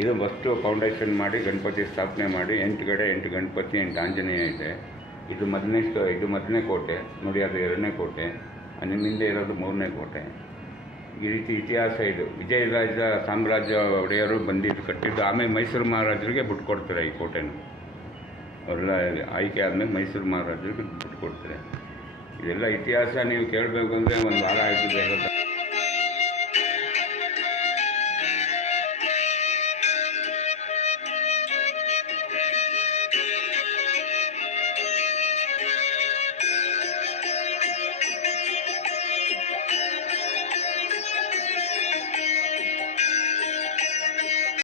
ಇದು first foundation ಮಾಡಿ ಗಣಪತಿ ಸ್ಥಾಪನೆ ಮಾಡಿ 8 ಕಡೆ 8 ಗಣಪತಿ 8 ಆಂಜನೇಯ ಇದೆ. ಇದು ಮೊದಲನೇ ಕೋಟೆ ನೋಡಿ, ಅದು 2ನೇ ಕೋಟೆ, ನಿಮ್ಮ ಹಿಂದೆ ಇರೋದು 3ನೇ ಕೋಟೆ. ಈ ರೀತಿ ಇತಿಹಾಸ ಇದು. ವಿಜಯರಾಜ ಸಾಮ್ರಾಜ್ಯ ಒಡೆಯರು ಬಂದಿದ್ದು ಕಟ್ಟಿದ್ದು. ಆಮೇಲೆ ಮೈಸೂರು ಮಹಾರಾಜರಿಗೆ ಬಿಟ್ಕೊಡ್ತಾರೆ ಈ ಕೋಟೆನ. ಅವರೆಲ್ಲ ಆಯ್ಕೆ ಆದಮೇಲೆ ಮೈಸೂರು ಮಹಾರಾಜರಿಗೆ ಬಿಟ್ಕೊಡ್ತಾರೆ. ಇದೆಲ್ಲ ಇತಿಹಾಸ ನೀವು ಕೇಳಬೇಕು ಅಂದರೆ ಒಂದು ವಾರ ಆಯ್ತದೆ.